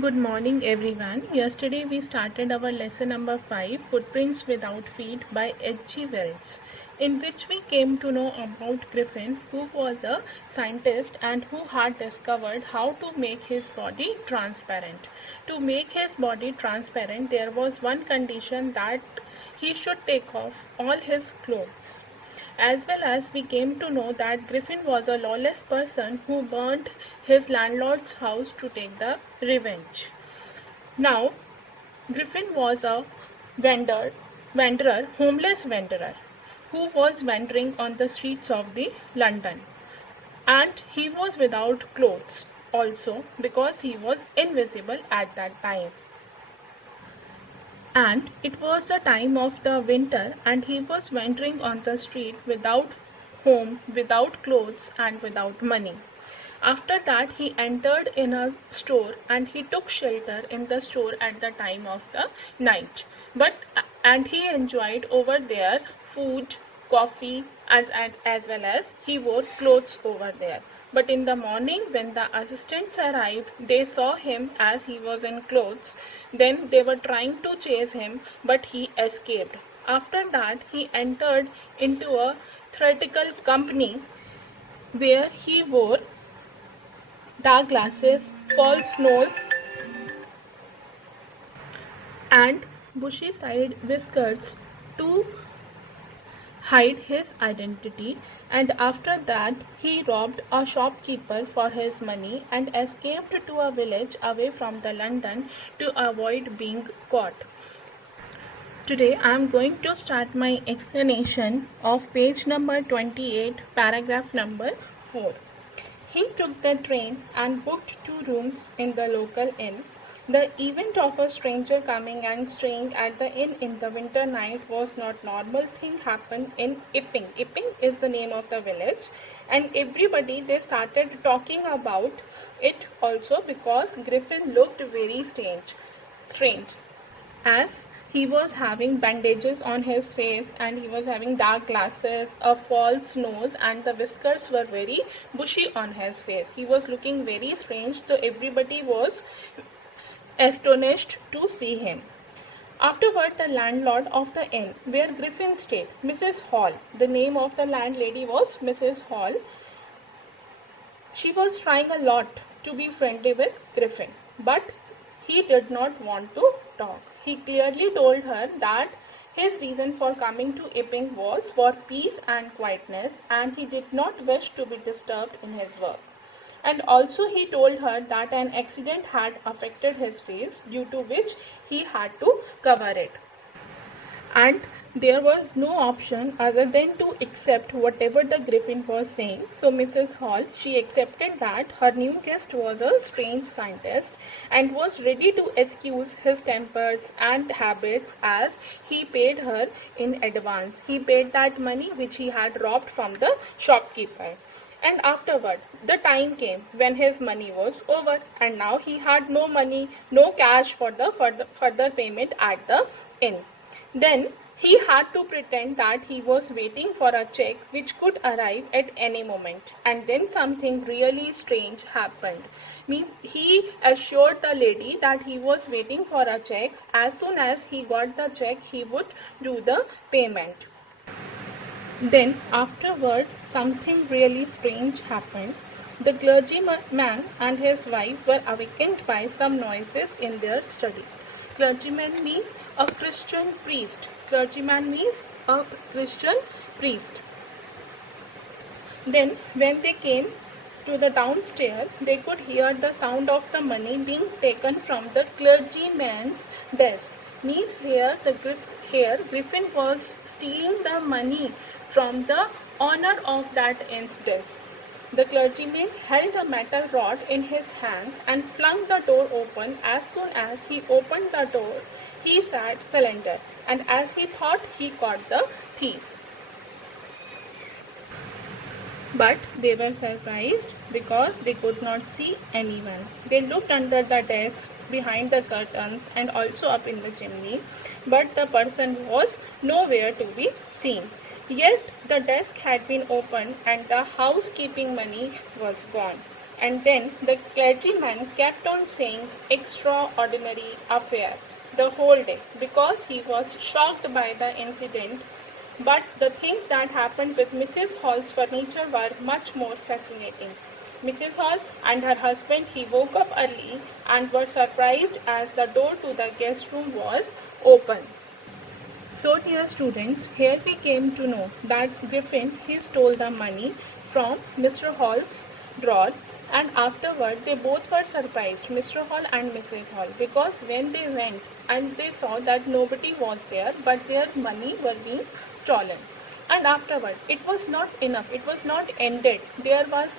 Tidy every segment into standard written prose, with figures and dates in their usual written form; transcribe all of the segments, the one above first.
Good morning, everyone. Yesterday we started our lesson number 5, Footprints Without Feet by H.G. Wells, in which we came to know about Griffin, who was a scientist and who had discovered how to make his body transparent. To make his body transparent, there was one condition, that he should take off all his clothes. As well as we came to know that Griffin was a lawless person who burnt his landlord's house to take the revenge. Now, Griffin was a homeless wanderer, who was wandering on the streets of the London. And he was without clothes also, because he was invisible at that time. And it was the time of the winter, and he was wandering on the street without home, without clothes, and without money. After that, he entered in a store and he took shelter in the store at the time of the night. And he enjoyed over there food, coffee, as well as he wore clothes over there. But in the morning, when the assistants arrived, they saw him as he was in clothes. Then they were trying to chase him, but he escaped. After that, he entered into a theatrical company where he wore dark glasses, false nose, and bushy side whiskers to hide his identity. And after that he robbed a shopkeeper for his money and escaped to a village away from the London to avoid being caught. Today I am going to start my explanation of page number 28, paragraph number 4. He took the train and booked 2 rooms in the local inn. The event of a stranger coming and staying at the inn in the winter night was not normal thing happened in Epping. Epping is the name of the village, and everybody, they started talking about it also, because Griffin looked very strange, as he was having bandages on his face and he was having dark glasses, a false nose, and the whiskers were very bushy on his face. He was looking very strange, so everybody was astonished to see him. Afterward, the landlord of the inn where Griffin stayed, Mrs. Hall, the name of the landlady was Mrs. Hall, she was trying a lot to be friendly with Griffin, but he did not want to talk. He clearly told her that his reason for coming to Epping was for peace and quietness, and he did not wish to be disturbed in his work. And also he told her that an accident had affected his face, due to which he had to cover it. And there was no option other than to accept whatever the Griffin was saying. So Mrs. Hall, she accepted that her new guest was a strange scientist and was ready to excuse his tempers and habits, as he paid her in advance. He paid that money which he had robbed from the shopkeeper. And afterward, the time came when his money was over, and now he had no money, no cash for the further payment at the inn. Then he had to pretend that he was waiting for a check which could arrive at any moment. And then something really strange happened. Means he assured the lady that he was waiting for a check. As soon as he got the check, he would do the payment. Then afterward, something really strange happened. The clergyman and his wife were awakened by some noises in their study. Clergyman means a Christian priest. Clergyman means a Christian priest. Then when they came to the downstairs, they could hear the sound of the money being taken from the clergyman's desk. Means here Griffin was stealing the money from the owner of that inn's desk. The clergyman held a metal rod in his hand and flung the door open. As soon as he opened the door, he sat cylinder, and as he thought, he caught the thief. But they were surprised because they could not see anyone. They looked under the desks, behind the curtains, and also up in the chimney, but the person was nowhere to be seen. Yet the desk had been opened and the housekeeping money was gone. And then the clergyman kept on saying extraordinary affair the whole day because he was shocked by the incident. But the things that happened with Mrs. Hall's furniture were much more fascinating. Mrs. Hall and her husband he woke up early and were surprised as the door to the guest room was open. So dear students, here we came to know that Griffin he stole the money from Mr. Hall's drawer, and afterward they both were surprised, Mr. Hall and Mrs. Hall, because when they went and they saw that nobody was there but their money were being stolen. And afterward it was not enough, it was not ended. There was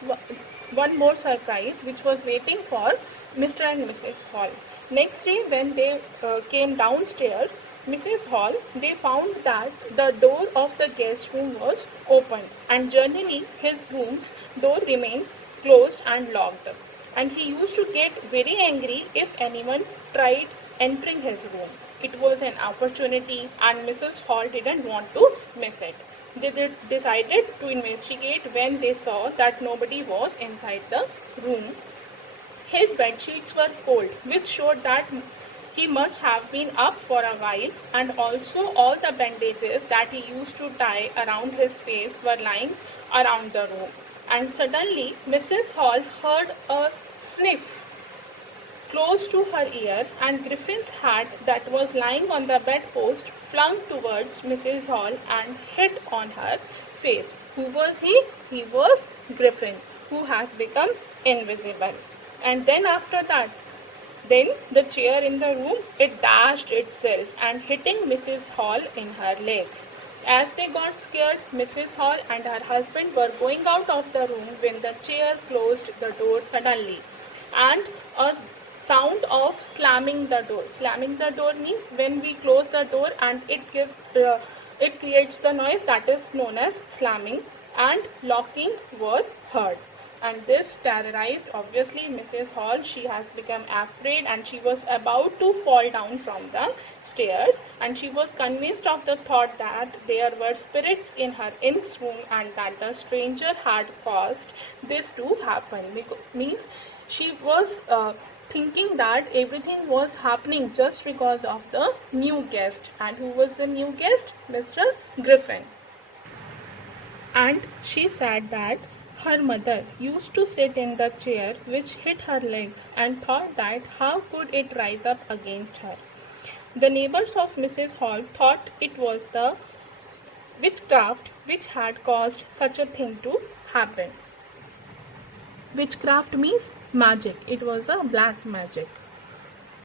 one more surprise which was waiting for Mr. and Mrs. Hall. Next day when they came downstairs, Mrs. Hall, they found that the door of the guest room was open and generally his room's door remained closed and locked. And he used to get very angry if anyone tried entering his room. It was an opportunity and Mrs. Hall didn't want to miss it. They decided to investigate when they saw that nobody was inside the room. His bed sheets were cold, which showed that he must have been up for a while, and also all the bandages that he used to tie around his face were lying around the room. And suddenly Mrs. Hall heard a sniff close to her ear, and Griffin's hat that was lying on the bedpost flung towards Mrs. Hall and hit on her face. Who was he? He was Griffin, who has become invisible. And then after that, then the chair in the room, it dashed itself and hitting Mrs. Hall in her legs. As they got scared, Mrs. Hall and her husband were going out of the room when the chair closed the door suddenly. And a sound of slamming the door. Slamming the door means when we close the door and it creates the noise that is known as slamming, and locking was heard. And this terrorized obviously Mrs. Hall. She has become afraid and she was about to fall down from the stairs, and she was convinced of the thought that there were spirits in her aunt's room and that the stranger had caused this to happen. Means she was thinking that everything was happening just because of the new guest. And who was the new guest? Mr. Griffin. And she said that her mother used to sit in the chair which hit her legs and thought that how could it rise up against her. The neighbors of Mrs. Hall thought it was the witchcraft which had caused such a thing to happen. Witchcraft means magic. It was a black magic.